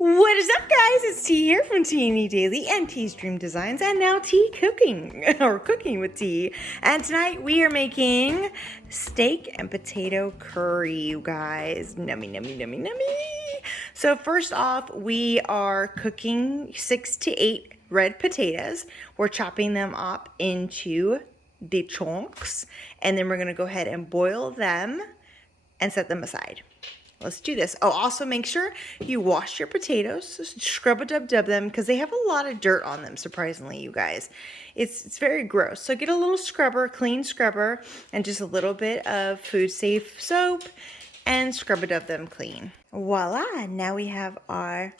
What is up, guys? It's T here from Ti&Ni Daily and T's Dream Designs, and now T Cooking, or Cooking with T. And tonight we are making steak and potato curry, you guys. Nummy, nummy, nummy, nummy. So first off, we are cooking 6 to 8 red potatoes. We're chopping them up into the chunks, and then we're gonna go ahead and boil them and set them aside. Let's do this. Oh, also make sure you wash your potatoes, scrub-a-dub-dub them, because they have a lot of dirt on them, surprisingly, you guys. It's very gross. So get a little scrubber, clean scrubber, and just a little bit of food-safe soap, and scrub-a-dub them clean. Voila! Now we have our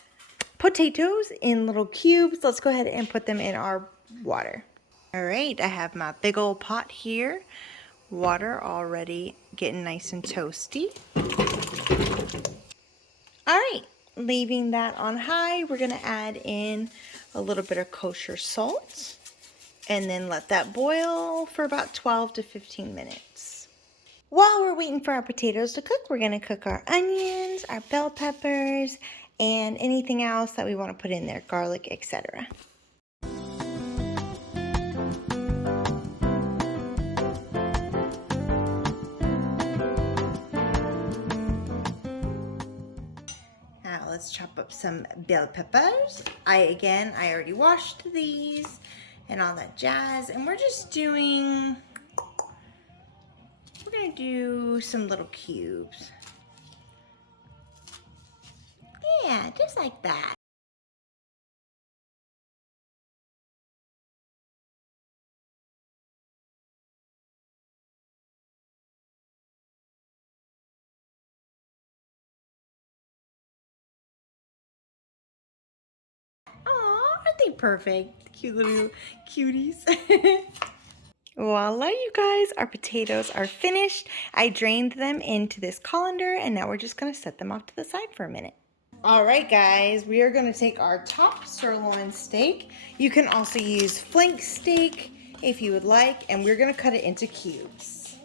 potatoes in little cubes. Let's go ahead and put them in our water. All right, I have my big old pot here. Water already getting nice and toasty. All right, leaving that on high, we're gonna add in a little bit of kosher salt and then let that boil for about 12 to 15 minutes. While we're waiting for our potatoes to cook, we're gonna cook our onions, our bell peppers, and anything else that we wanna put in there, garlic, etc. Let's chop up some bell peppers. I already washed these and all that jazz. And we're gonna do some little cubes. Yeah, just like that. Aren't they perfect? Cute little cuties. Voila, you guys, our potatoes are finished. I drained them into this colander, and now we're just gonna set them off to the side for a minute. All right, guys, we are gonna take our top sirloin steak. You can also use flank steak if you would like, and we're gonna cut it into cubes.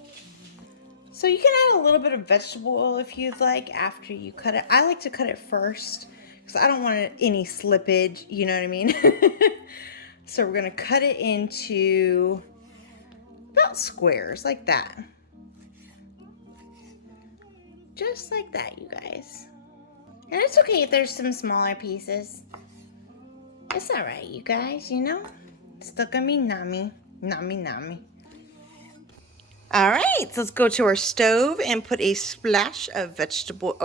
So you can add a little bit of vegetable oil if you'd like after you cut it. I like to cut it first, because I don't want any slippage, you know what I mean? So we're gonna cut it into about squares, like that. Just like that, you guys. And it's okay if there's some smaller pieces. It's all right, you guys, you know? It's still gonna be nummy, nummy, nummy. All right, so let's go to our stove and put a splash of vegetable,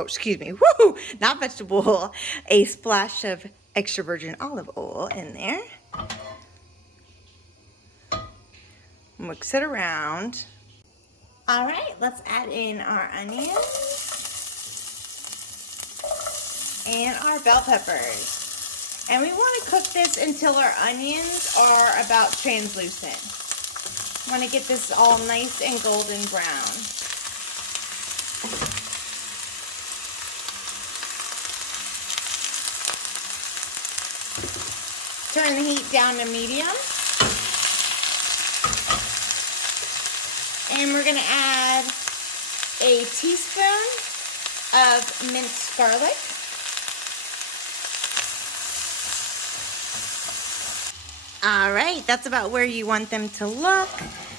not vegetable oil, a splash of extra virgin olive oil in there. Mix it around. All right, let's add in our onions and our bell peppers. And we want to cook this until our onions are about translucent. I want to get this all nice and golden brown. Turn the heat down to medium. And we're going to add a teaspoon of minced garlic. All right, that's about where you want them to look.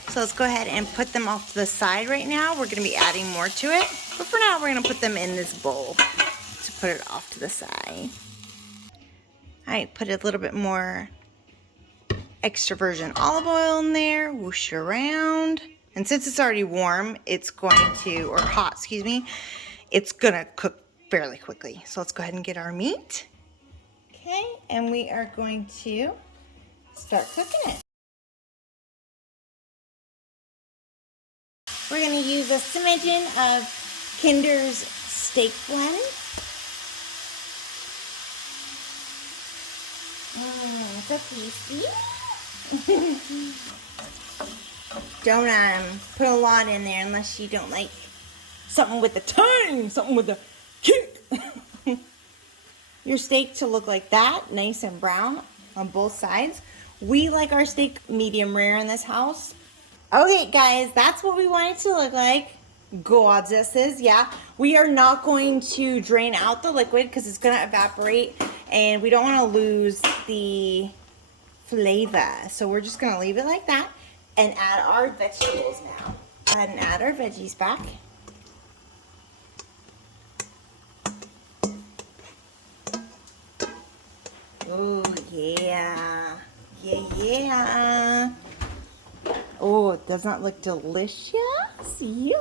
So let's go ahead and put them off to the side right now. We're gonna be adding more to it. But for now, we're gonna put them in this bowl to put it off to the side. All right, put a little bit more extra virgin olive oil in there, whoosh it around. And since it's already warm, it's going to, or hot, excuse me, it's gonna cook fairly quickly. So let's go ahead and get our meat. Okay, and we are going to start cooking it. We're going to use a smidgen of Kinder's steak blend. So tasty. Don't put a lot in there unless you don't like something with a tang, something with a kick. Your steak to look like that, nice and brown on both sides. We like our steak medium rare in this house. Okay, guys, that's what we want it to look like. goddesses, yeah. We are not going to drain out the liquid because it's going to evaporate and we don't want to lose the flavor. So we're just going to leave it like that and add our vegetables now. Go ahead and add our veggies back. Oh, yeah. Yeah. Oh, doesn't that look delicious? Yum.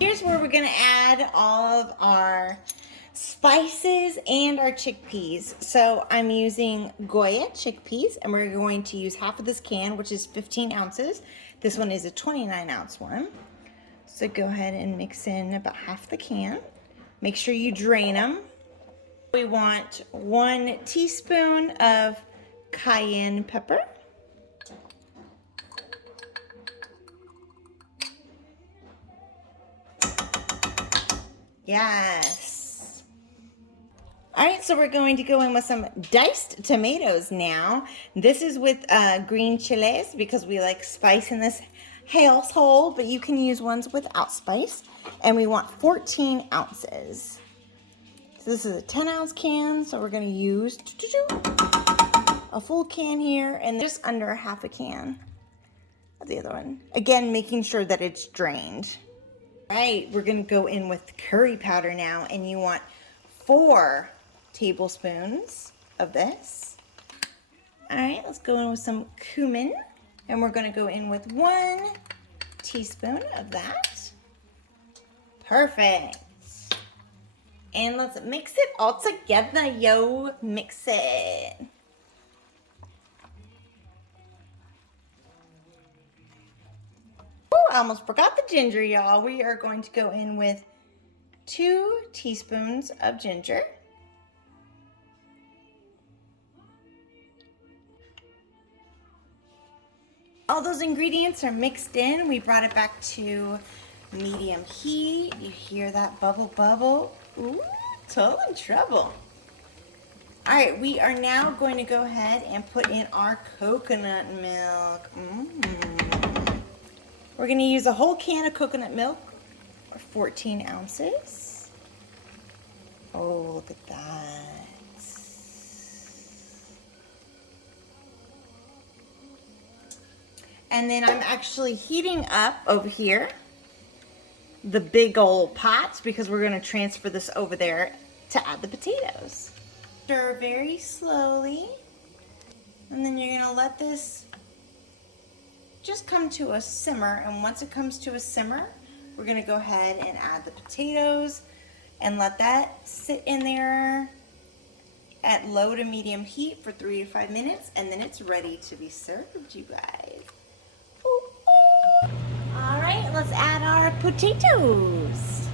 Here's where we're going to add all of our spices and our chickpeas. So I'm using Goya chickpeas, and we're going to use half of this can, which is 15 ounces. This one is a 29-ounce one. So go ahead and mix in about half the can. Make sure you drain them. We want 1 teaspoon of cayenne pepper. Yes. All right, so we're going to go in with some diced tomatoes now. This is with green chilies because we like spice in this household, but you can use ones without spice. And we want 14 ounces. So this is a 10-ounce can, so we're going to use a full can here and just under half a can of the other one. Again, making sure that it's drained. All right, we're going to go in with curry powder now, and you want 4 tablespoons of this. All right, let's go in with some cumin, and we're going to go in with 1 teaspoon of that. Perfect. And let's mix it all together, yo. Mix it. Oh, I almost forgot the ginger, y'all. We are going to go in with 2 teaspoons of ginger. All those ingredients are mixed in. We brought it back to medium heat. You hear that bubble bubble? Ooh, total trouble. All right, we are now going to go ahead and put in our coconut milk. We're going to use a whole can of coconut milk, or 14 ounces. Oh, look at that. And then I'm actually heating up over here the big old pots because we're going to transfer this over there to add the potatoes. Stir very slowly, and then you're going to let this just come to a simmer, and once it comes to a simmer, we're going to go ahead and add the potatoes and let that sit in there at low to medium heat for 3 to 5 minutes, and then it's ready to be served, you guys. Ooh, ooh. All right, let's add our potatoes.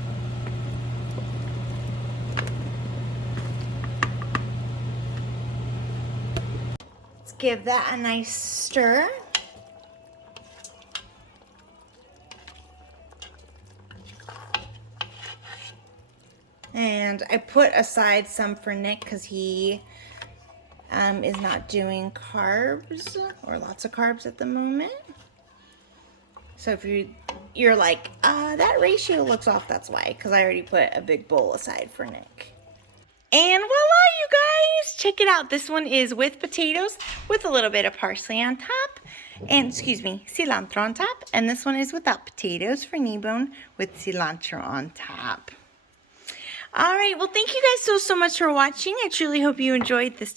Let's give that a nice stir. And I put aside some for Nick because he is not doing carbs or lots of carbs at the moment. So if you're like, that ratio looks off, that's why, because I already put a big bowl aside for Nick. And voila, you guys, check it out. This one is with potatoes with a little bit of parsley on top. And, cilantro on top. And this one is without potatoes for knee-bone with cilantro on top. All right, well, thank you guys so much for watching. I truly hope you enjoyed this